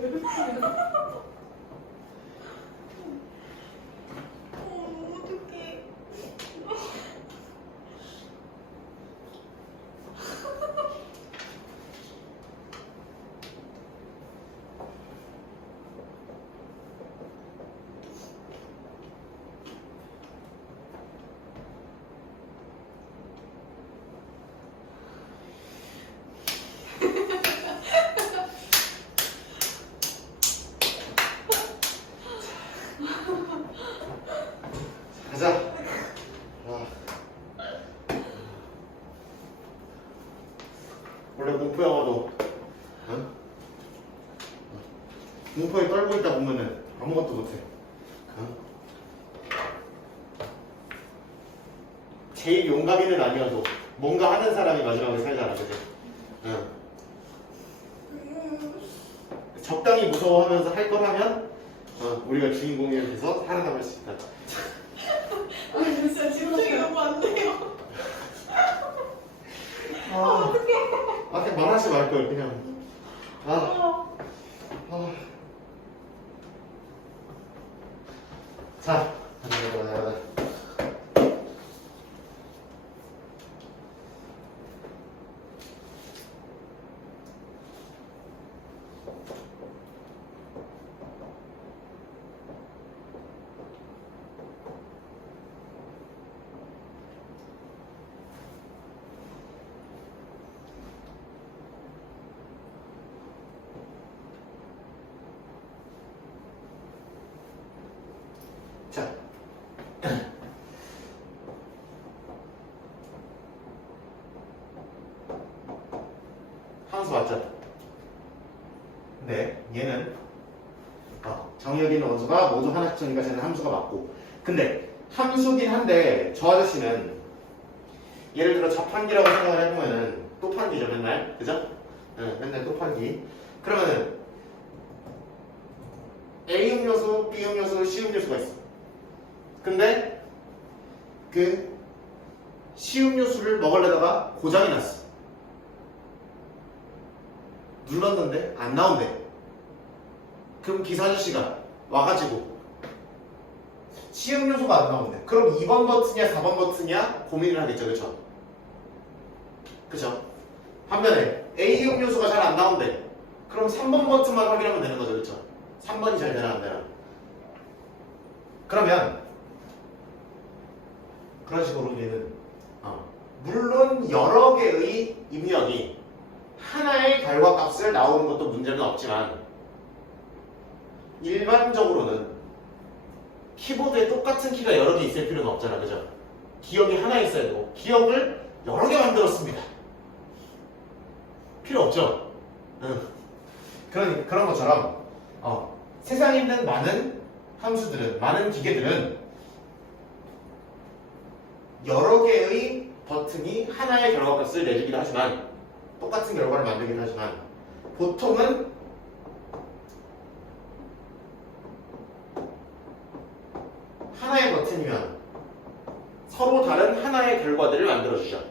어떡해. 가자. 원래 공포 영화도 응? 공포에 떨고 있다 보면은 아무것도 못해. 응? 제일 용감이는 아니어도 뭔가 하는 사람이 마지막에 살잖아, 그지? 응. 적당히 무서워하면서 할 거라면 우리가 주인공이 돼서 살아남을 수 있다. 아, 진짜 집중이 너무 안 돼요. 어떡해. 그냥 말하지 말걸 그냥. 자, 가자. 자, 함수 맞죠? 근데 얘는 정의역에 있는 원소가 모두 하나씩 정의가 되는 함수가 맞고, 근데 함수긴 한데 저 아저씨는 예를 들어 접한기라고 생각을 해보면은 또 판기죠, 맨날. 그죠? 응, 맨날 또 판기. 그러면은 A 음료수, B 음료수, C 음료수가 있어. 근데 그 C 음료수를 먹으려다가 고장이 났어. 눌렀는데 안 나온대. 그럼 기사 아저씨가 와가지고 C 음료수가 안 나온대. 그럼 2번 버튼이야 4번 버튼이야 고민을 하겠죠. 그쵸? 그쵸? 반면에 A 음료수가 잘 안 나온대. 그럼 3번 버튼만 확인하면 되는 거죠. 그쵸? 3번이 잘 되나 안 되나. 그러면 그런 식으로 얘는 물론 여러 개의 입력이 하나의 결과값을 나오는 것도 문제는 없지만 일반적으로는 키보드에 똑같은 키가 여러 개 있을 필요는 없잖아. 그죠? 기억이 하나 있어야 되고 기억을 여러 개 만들었습니다. 필요 없죠? 응. 그런 것처럼 세상에 있는 많은 함수들은, 많은 기계들은 여러 개의 버튼이 하나의 결과값을 내주기도 하지만 똑같은 결과를 만들기도 하지만 보통은 하나의 버튼이면 서로 다른 하나의 결과들을 만들어주죠.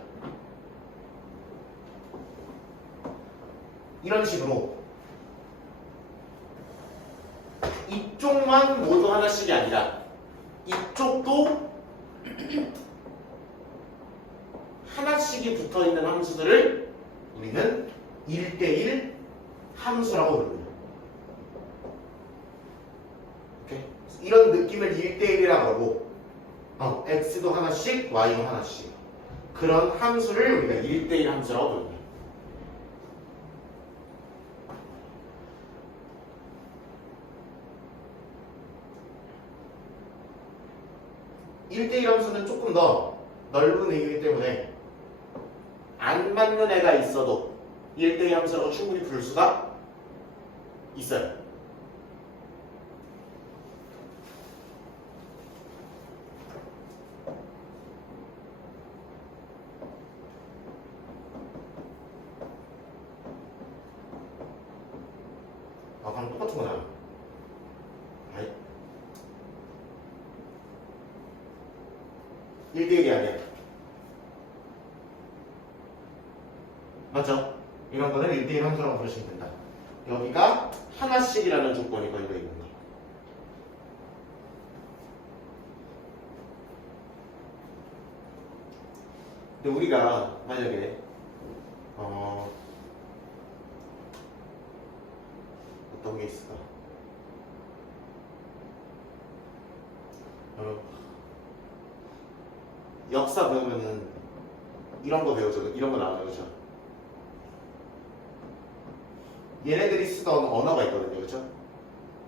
이런 식으로 이쪽만 모두 하나씩이 아니라 이쪽도 하나씩이 붙어있는 함수들을 우리는 1대1 함수라고 부릅니다. 오케이? 이런 느낌을 1대1이라고 하고 x도 하나씩, y도 하나씩 그런 함수를 우리가 1대1 함수라고 부릅니다. (1대1) 함수는 조금 더 넓은 의미이기 때문에 안 맞는 애가 있어도 1대1 함수라고 충분히 부를 수가 있어요. 방금 똑같은 거잖아. 1대1이 아니야. 맞죠? 이런 거는 1대1 함수라고 부르시면 된다. 여기가 하나씩이라는 조건이 걸려 있는 거. 근데 우리가 만약에 어떤 게 있을까? 역사 배우면은 이런 거 배우죠. 이런 거 나오죠. 그죠? 얘네들이 쓰던 언어가 있거든요. 그죠?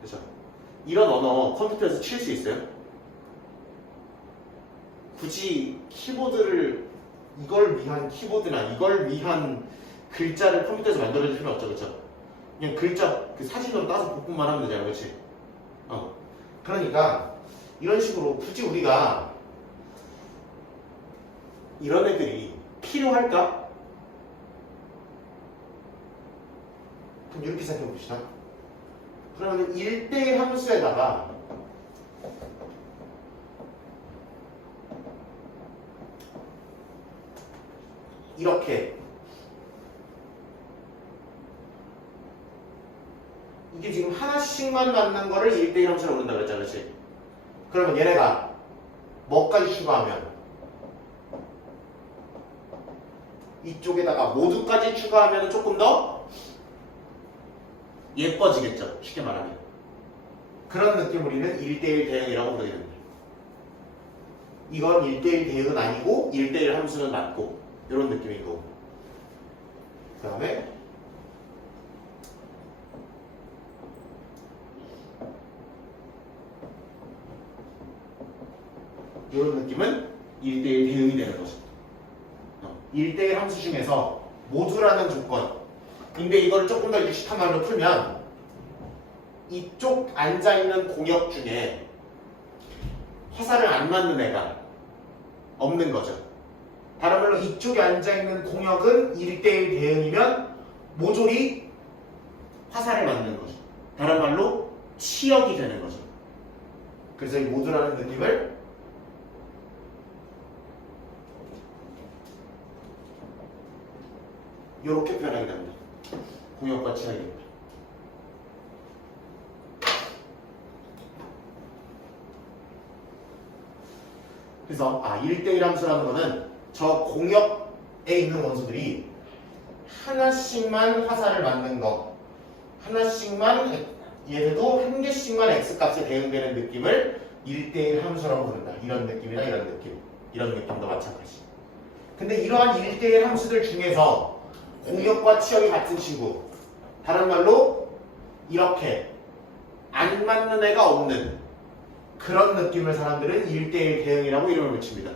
그죠? 이런 언어 컴퓨터에서 칠 수 있어요? 굳이 키보드를 이걸 위한 키보드나 이걸 위한 글자를 컴퓨터에서 만들어줄 필요는 없죠. 그죠? 그냥 글자 그 사진으로 따서 복분만 하면 되잖아요. 그렇지? 그러니까 이런 식으로 굳이 우리가 이런 애들이 필요할까? 그럼 이렇게 생각해 봅시다. 그러면 1대1 함수에다가 이렇게 이게 지금 하나씩만 맞는 거를 1대1 함수라고 부른다 그랬잖아. 그렇지? 그러면 얘네가 뭐까지 추가하면 이쪽에다가 모두까지 추가하면 조금 더 예뻐지겠죠. 쉽게 말하면. 그런 느낌 우리는 1대1 대응이라고 부르게 됩니다. 이건 1대1 대응은 아니고 1대1 함수는 맞고 이런 느낌인 거고. 그 다음에 이런 느낌은 1대1 대응이 되는 거죠. 1대1 함수 중에서 모두라는 조건인데 이거를 조금 더 유식한 말로 풀면 이쪽 앉아있는 공역 중에 화살을 안 맞는 애가 없는 거죠. 다른 말로 이쪽에 앉아있는 공역은 1대1 대응이면 모조리 화살을 맞는 거죠. 다른 말로 치역이 되는 거죠. 그래서 이 모두라는 느낌을 이렇게 표현하게 됩니다. 공역과 치역입니다. 그래서 1대1 함수라는 거는 저 공역에 있는 원소들이 하나씩만 화살을 맞는 거, 하나씩만 얘네도 한 개씩만 x값에 대응되는 느낌을 1대1 함수라고 부른다. 이런 느낌이나 이런 느낌, 이런 느낌도 마찬가지. 근데 이러한 1대1 함수들 중에서 공역과 치역이 같은 친구, 다른 말로 이렇게 안 맞는 애가 없는 그런 느낌을 사람들은 1대1 대응이라고 이름을 붙입니다.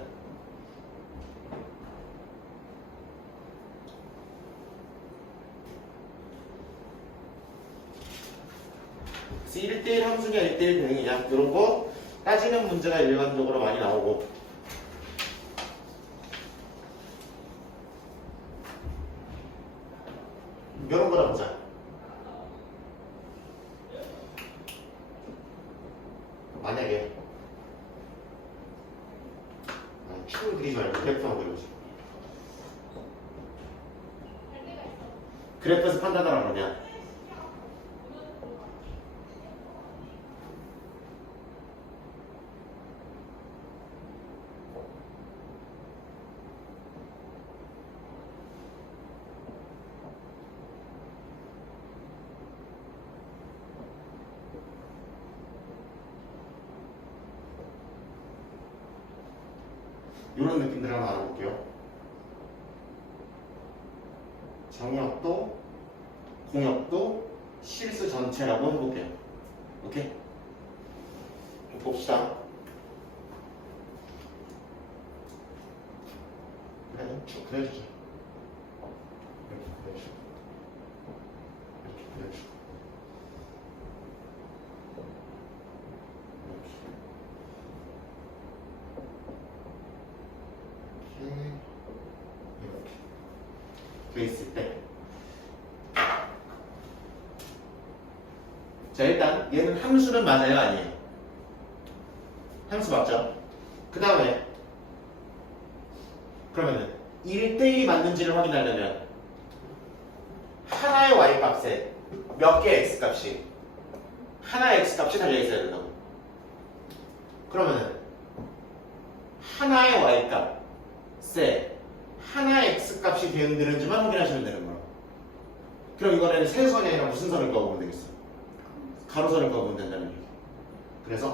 그래서 1대1 함수냐 1대1 대응이냐 이런 거 따지는 문제가 일반적으로 많이 나오고, 이런 거나 보자. 만약에 축을 그리지 말고 그래프만 그려보자. 그래프에서 판단하라 그러면 이런 느낌들을 한번 알아볼게요. 정역도, 공역도, 실수 전체라고 해볼게요. 오케이? 봅시다. 그래, 쭉 그려주자. 이렇게 그려주고, 이렇게 그려주고, 이렇게 돼 있을 때, 자 일단 얘는 함수는 맞아요, 아니에요? 함수 맞죠? 그 다음에 그러면은 1대1이 맞는지를 확인하려면 하나의 y 값에 몇 개의 x값이 하나의 x값이 달려있어야 된다고. 그러면은 하나의 y값에 하나의 x값이 대응되는지만 확인하시면 되는 거야. 그럼 이번에는 세선이 아니라 무슨 선을 그어보면 되겠어? 가로선을 그어보면 된다는 얘기. 그래서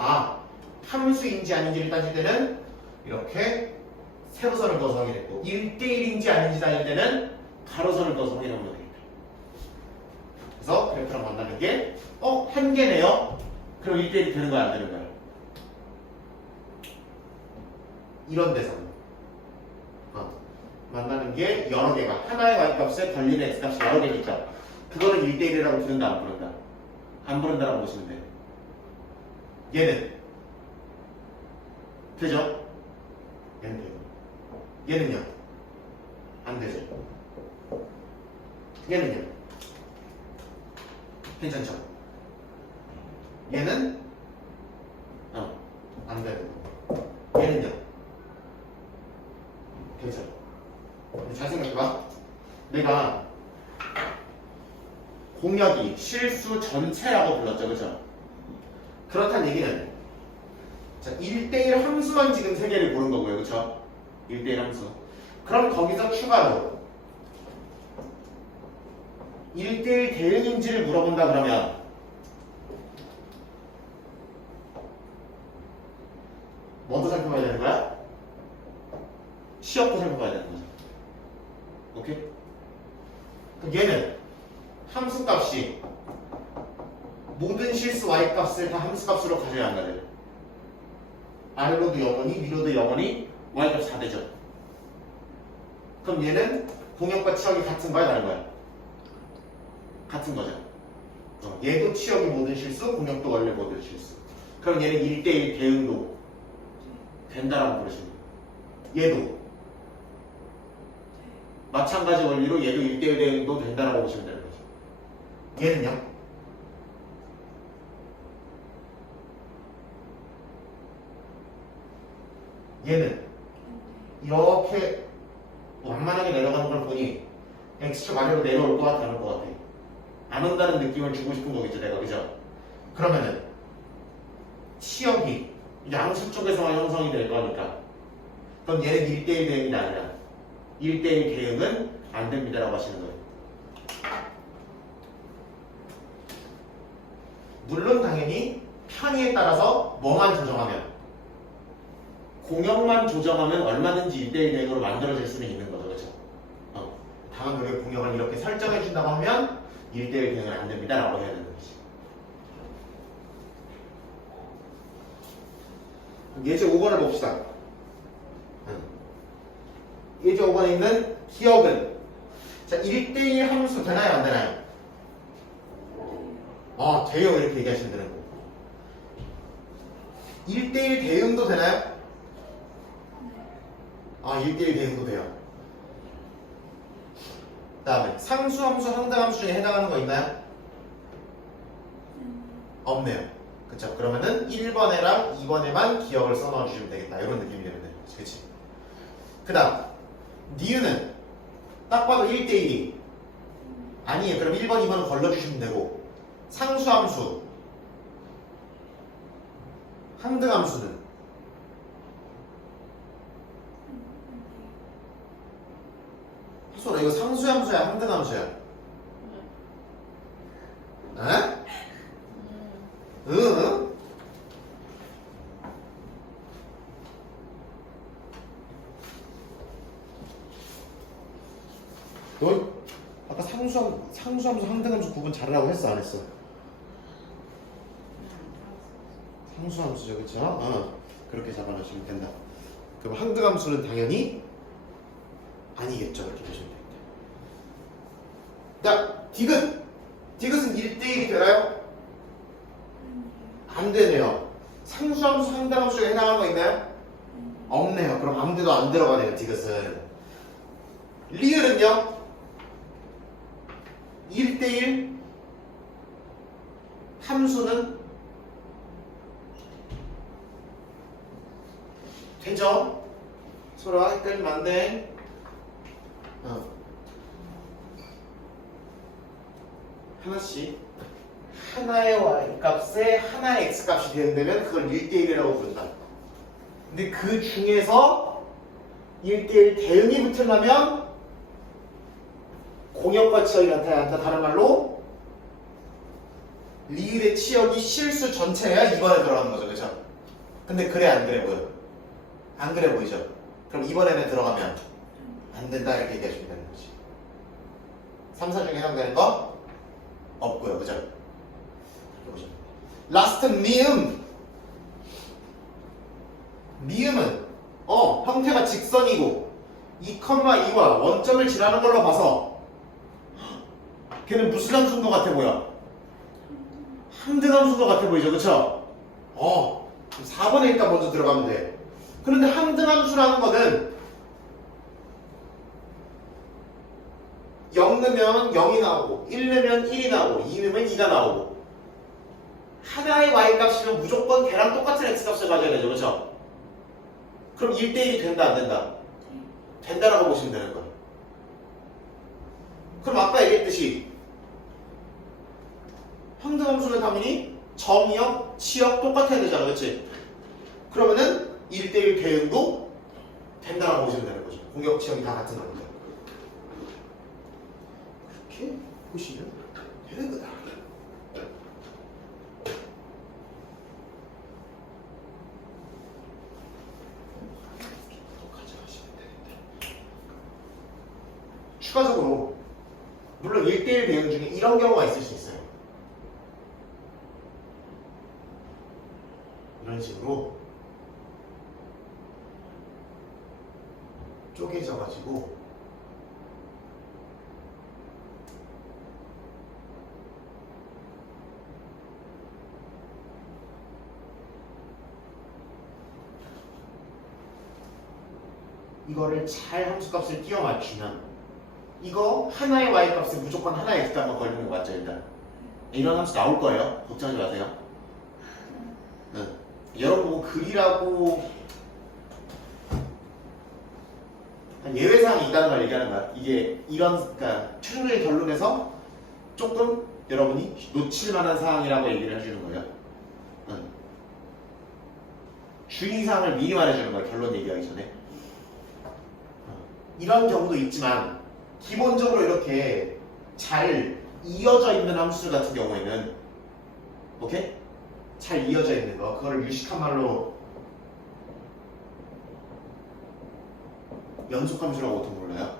함수인지 아닌지를 따질 때는 이렇게 세로선을 그어서 확인했고 1대1인지 아닌지 따질 때는 가로선을 그어서 확인하면 되겠다. 그래서 그래프랑 만나는 게 한 개네요? 그럼 1대1이 되는 거야 안 되는 거야? 이런 데서 만나는 게 여러 개가 하나의 y값에 걸리는 x값이 여러 개니까 그거를 1대1이라고 부른다 안 부른다? 안 부른다라고 보시면 돼요. 얘는 되죠? 얘는 되고 얘는요? 안 되죠? 얘는요? 괜찮죠? 얘는 안 되고 얘는요? 되죠? 잘 생각해봐. 내가 공역이 실수 전체라고 불렀죠, 그죠? 그렇다는 얘기는 자, 1대1 함수만 지금 3개를 고른 거고요, 그쵸? 1대1 함수. 그럼 거기서 추가로 1대1 대응인지를 물어본다 그러면 뭐도 살펴봐야 되는 거야? 시역도 살펴봐야 되는 거죠. 오케이? 그럼 얘는 함수값이 모든 실수 y값을 다 함수값으로 가져야 한다네. r로도 영원히, 위로도 영원히 y값 4되죠. 그럼 얘는 공역과 치역이 같은 거야 다른 거야? 같은 거죠. 얘도 치역이 모든 실수, 공역도 원래 모든 실수. 그럼 얘는 1대1 대응도 된다라고 부르시면 돼요. 얘도 마찬가지 원리로 얘도 1대1 대응도 된다라고 보시면 되는 거죠. 얘는요? 얘는 이렇게 완만하게 내려가는 걸 보니 x축 아래로 내려올 것 같아, 안 올 것 같아? 안 온다는 느낌을 주고 싶은 거겠죠, 내가, 그죠? 그러면은 치역이 양수 쪽에서만 형성이 될 거니까 그럼 얘는 1대1 대응이 아니라 1대1 대응은 안 됩니다라고 하시는 거예요. 물론 당연히 편의에 따라서 뭐만 조정하면 공역만 조정하면 얼마든지 1대1 대응으로 만들어질 수는 있는 거죠, 그렇죠? 다만 우리가 공역을 이렇게 설정해 준다고 하면 1대1 대응은 안 됩니다라고 해야 되는 거지. 예제 5번을 봅시다. 예제 5번에 있는 기억은 자 1대1 함수 되나요 안 되나요? 돼요 이렇게 얘기하시면 되는 거고 1대1 대응도 되나요? 1대1 대응도 돼요. 그 다음에 상수함수, 상등함수 중에 해당하는 거 있나요? 없네요. 그쵸? 그러면은 1번에랑 2번에만 기억을 써넣어 주시면 되겠다. 이런 느낌이 되면 돼요. 그치? 그 다음 니은은 딱 봐도 1대1이 아니에요. 그럼 1번, 2번은 걸러주시면 되고 상수함수, 상등함수는 소라 이거 상수함수야, 상등함수야? 에? 응? 너 아까 상수함수, 상등함수 구분 잘하라고 했어, 안 했어? 상수함수죠, 그쵸? 그렇게 잡아놓으시면 된다. 그럼 상등함수는 당연히 아니겠죠, 이렇게 보시면 됩니다. 자, 디귿. 디귿은 1대1이 되나요? 안 되네요. 상수함수, 상등함수에 해당하는 거 있나요? 없네요. 그럼 아무데도 안 들어가네요, 디귿은. 리을은요? 1대1 함수는 되죠? 서로 헷갈리면 안 돼. 하나씩 하나의 y 값에 하나의 x 값이 대응되면 그걸 1대1이라고 부른다. 근데 그 중에서 1대1 대응이 붙으려면 공역과 치역이 나타난다. 다른 말로 리을의 치역이 실수 전체야 2번에 들어가는 거죠. 그죠? 근데 그래 안 그래 보여? 안 그래 보이죠? 그럼 2번에는 들어가면 안 된다 이렇게 얘기해주면 되는 거지. 3, 4 중에 해당되는 거 없고요. 그죠? 라스트 미음. 미음은 형태가 직선이고 2,2와 원점을 지나는 걸로 봐서 걔는 무슨 함수인 것 같아 보여? 함등 함수인 것 같아 보이죠? 그쵸? 4번에 일단 먼저 들어가면 돼. 그런데 함등 함수라는 거는 0 넣으면 0이 나오고 1 넣으면 1이 나오고 2 넣으면 2가 나오고 하나의 y값이면 무조건 걔랑 똑같은 x값을 가져야 되죠. 그렇죠? 그럼 1대1이 된다 안 된다? 된다라고 보시면 되는 거예요. 그럼 아까 얘기했듯이 함등함수는 당연히 정의역, 치역 똑같아야 되잖아. 그렇지? 그러면은 1대1 대응도 된다라고 보시면 되는 거죠. 공격, 치역이 다 같은 거니까. 그렇게 보시면 되는 거다. 추가적으로 물론 1대1 대응 중에 이런 경우가 있을 수 있어요. 이런 식으로 쪼개져 가지고 이거를 잘 함수값을 끼워 맞추면 이거 하나의 y값에 무조건 하나의 x값만 걸리는 거 맞죠? 일단 이런 함수 나올 거예요. 걱정하지 마세요. 여러분 보고 글이라고 예외사항이 있다는 걸 얘기하는 거야. 이게 이런 그러니까 최종적인 결론에서 조금 여러분이 놓칠 만한 사항이라고 얘기를 해주는 거예요. 주의사항을 미리 말해주는 거예요. 결론 얘기하기 전에. 이런 경우도 있지만 기본적으로 이렇게 잘 이어져 있는 함수들 같은 경우에는 오케이? 잘 이어져 있는 거 그거를 유식한 말로 연속함수라고 보통 불러요.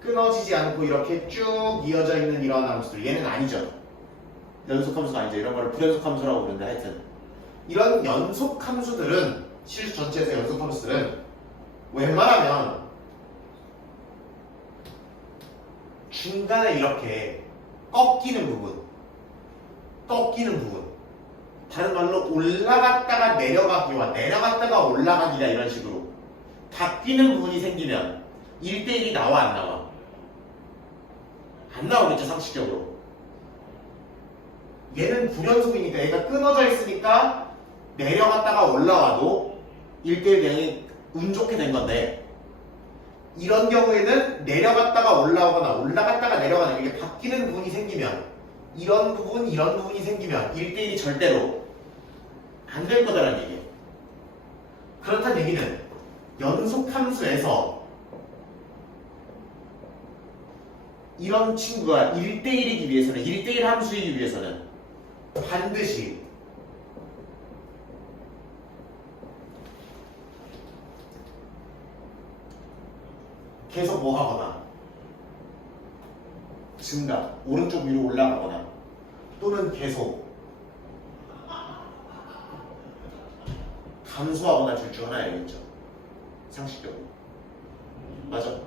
끊어지지 않고 이렇게 쭉 이어져 있는 이런 함수들 얘는 아니죠. 연속함수가 아니죠. 이런 거를 불연속함수라고 부르는데 하여튼 이런 연속함수들은 실수 전체에서 연속함수들은 웬만하면 중간에 이렇게 꺾이는 부분 다른 말로 올라갔다가 내려가기와 내려갔다가 올라가기가 이런 식으로 바뀌는 부분이 생기면 1대1이 나와 안 나와? 안 나오겠죠. 상식적으로 얘는 불연속이니까 얘가 끊어져 있으니까 내려갔다가 올라와도 1대1 대응이 운 좋게 된 건데 이런 경우에는 내려갔다가 올라오거나 올라갔다가 내려가는 이게 바뀌는 부분이 생기면 이런 부분이 생기면 1대1이 절대로 안 될 거다라는 얘기예요. 그렇다는 얘기는 연속함수에서 이런 친구가 1대1이기 위해서는 1대1 함수이기 위해서는 반드시 계속 뭐 하거나 증가, 오른쪽 위로 올라가거나 또는 계속 감소하거나 둘 중 하나야겠죠. 상식적으로. 맞아?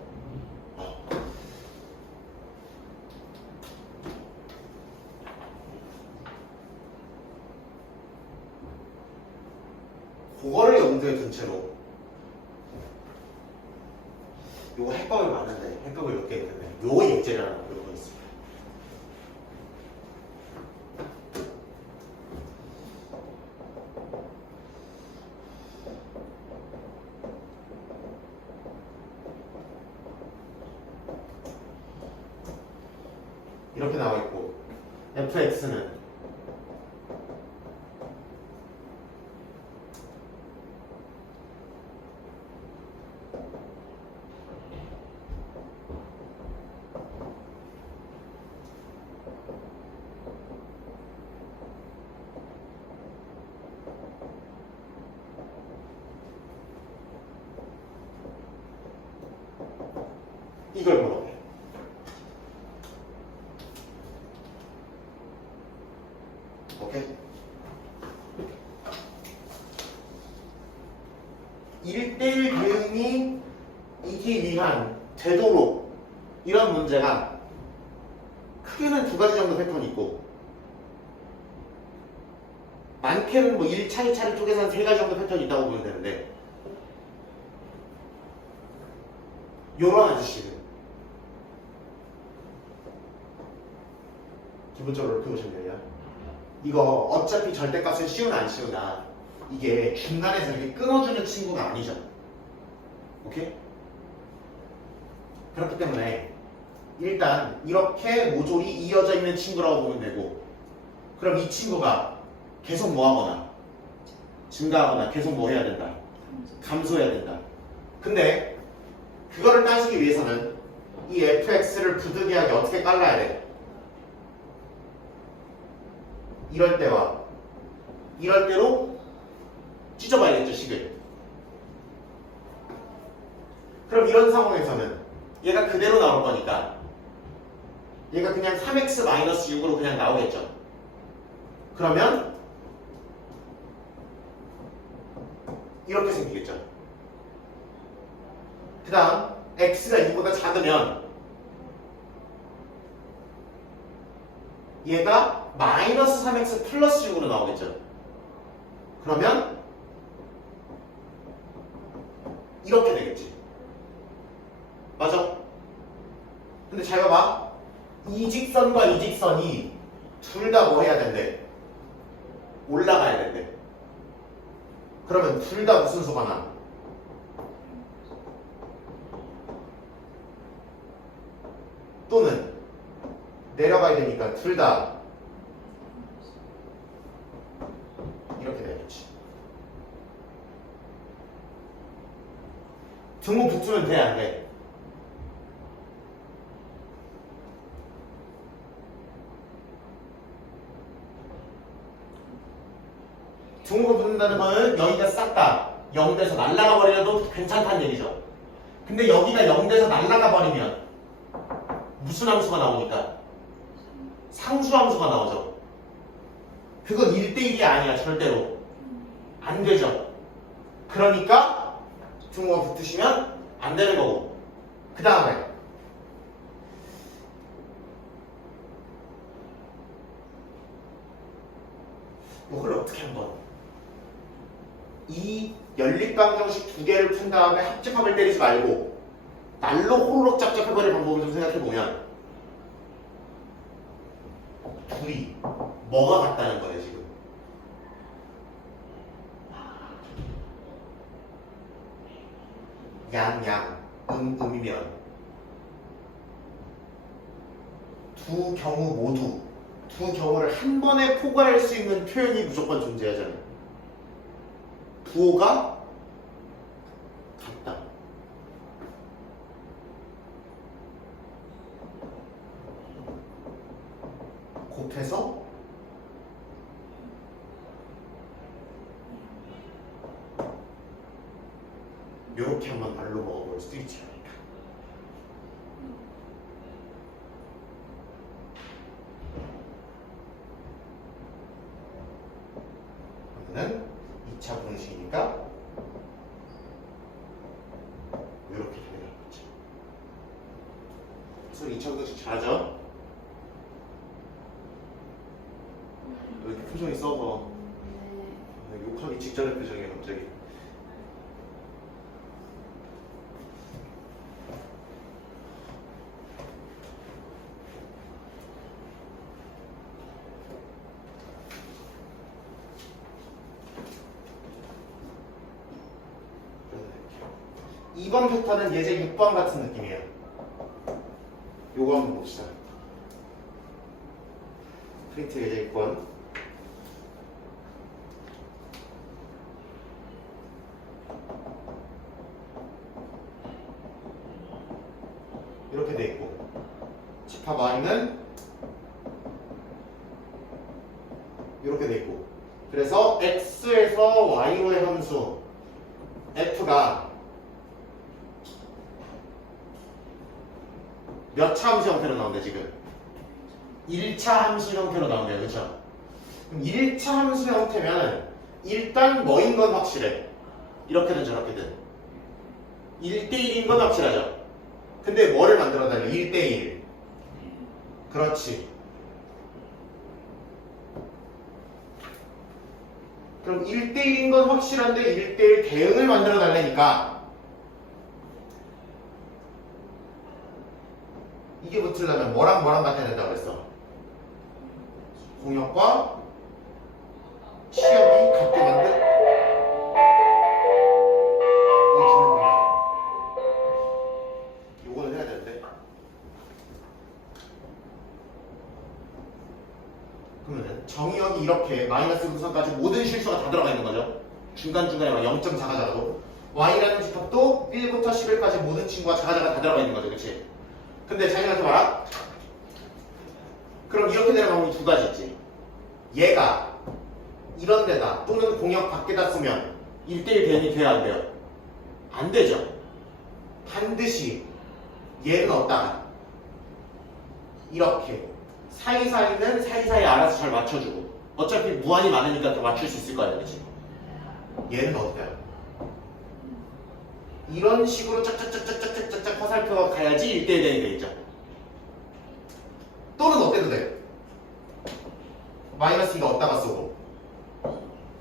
그거를 염두에 둔 채로 요거 해법이 많은데 해법을 몇 개 있는데 요거 예제를 하나 보여보겠습니다. 이렇게 나와 있고 fx는 이걸 물어봐요. 오케이? 1대1 대응이 이기 위한 되도록 이런 문제가 크게는 두 가지 정도 패턴이 있고 많게는 뭐 1차, 2차를 쪼개서 한 3가지 정도 패턴이 있다고 보면 되는데 요런 아저씨는 기본적으로 이렇게 보시면 돼요. 이거 어차피 절대값은 씌우나 안 씌우나 이게 중간에서 이렇게 끊어주는 친구가 아니죠. 오케이? 그렇기 때문에 일단 이렇게 모조리 이어져 있는 친구라고 보면 되고 그럼 이 친구가 계속 뭐 하거나 증가하거나 계속 뭐 해야 된다? 감소해야 된다. 근데 그거를 따지기 위해서는 이 fx를 부득이하게 어떻게 깔라야 돼? 이럴 때와 이럴 때로 찢어봐야겠죠, 식을. 그럼 이런 상황에서는 얘가 그대로 나올 거니까 얘가 그냥 3x-6으로 그냥 나오겠죠. 그러면 이렇게 생기겠죠. 그 다음 x가 2보다 작으면 얘가 마이너스 3x 플러스 6으로 나오겠죠. 그러면 이렇게 되겠지. 맞아? 근데 잘 봐봐. 이 직선과 이 직선이 둘 다 뭐 해야 된대? 올라가야 된대. 그러면 둘 다 무슨 수가 나? 또는 내려가야 되니까 둘 다 이렇게 되겠지. 등호 붙으면 돼, 안 돼? 등호가 붙는다는 거는 여기가 싹 다 0돼서 날아가 버려도 괜찮다는 얘기죠. 근데 여기가 0돼서 날아가 버리면 무슨 함수가 나오니까? 상수함수가 나오죠. 그건 1대1이 아니야, 절대로. 안 되죠. 그러니까 등호가 붙으시면 안 되는 거고. 그 다음에 이걸 어떻게 한번 이 연립방정식 두 개를 푼 다음에 합집합을 때리지 말고 날로 호로록 짭짭해버릴 방법을 좀 생각해보면 둘이 뭐가 같다는 거예요, 지금. 양, 음이면 두 경우 모두 두 경우를 한 번에 포괄할 수 있는 표현이 무조건 존재하잖아요. 부호가 같다. 곱해서 이렇게 한번 말로 먹어볼 수도 있지 않을까. 그러면은 2차 공식이니까 이렇게 되는 거죠. 그래서 2차 공식 잘하죠? 왜 이렇게 표정이 썩어? 욕하기 직전의 표정이에요, 갑자기. 이번 패턴은 예제 6번 같은 느낌이에요. 요거 한번 봅시다. 프린트 예제 6번. 이렇게 돼 있고 집합 y는 이렇게 돼 있고 그래서 x에서 y로의 함수 f가 몇 차 함수 형태로 나온대 지금? 1차 함수 형태로 나온대요. 그쵸? 그럼 1차 함수 형태면 일단 뭐인 건 확실해. 이렇게든 저렇게든 1대1인 건 확실하죠. 근데 뭐를 만들어달래? 1대1. 그렇지. 그럼 1대1인 건 확실한데 1대1 대응을 만들어달라니까 이게 붙으려면 뭐랑 뭐랑 같아야 된다고 그랬어? 공역과 시역이 같게 만들 요거는 해야 되는데 그러면은 정의역이 이렇게 마이너스 분선까지 모든 실수가 다 들어가 있는 거죠. 중간중간에 막 0점 작아져도 y라는 집합도 1부터 11까지 모든 친구가 작아져가 다 들어가 있는 거죠. 그치? 근데 자기한테 봐라. 그럼 이렇게 되는 방법이 두 가지 있지. 얘가 이런 데다 또는 공역 밖에다 쓰면 1대1 대응이 돼야 안 돼요? 안 되죠. 반드시 얘는 없다가 이렇게 사이사이는 사이사이 알아서 잘 맞춰주고 어차피 무한이 많으니까 더 맞출 수 있을 거 아니야. 그치? 얘는 어때요? 이런 식으로 짝짝짝짝짝짝짝 화살표가 가야지 1대1 대응이 되겠죠. 또는 어때도 돼? 마이너스 2가 없다가 쓰고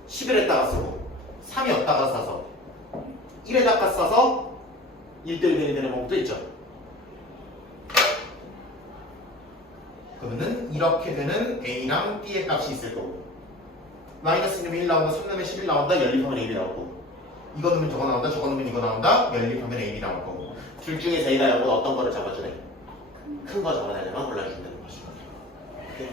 11에다가 쓰고 3이 없다가 써서 1에다가 써서 1대1 대응이 되는 방법도 있죠. 그러면은 이렇게 되는 A랑 B의 값이 있을 거고 마이너스 1이면 1 나온다, 3 넣으면 11 나온다, 연립하면 AB 나올 거고 이거 넣으면 저거 나온다, 저거 넣으면 이거 나온다, 연립하면 AB 나올 거고 둘 중에서 A가 0은 어떤 거를 잡아주래? 큰 거 잡아내려면 골라주면 되는 거죠. 오케이?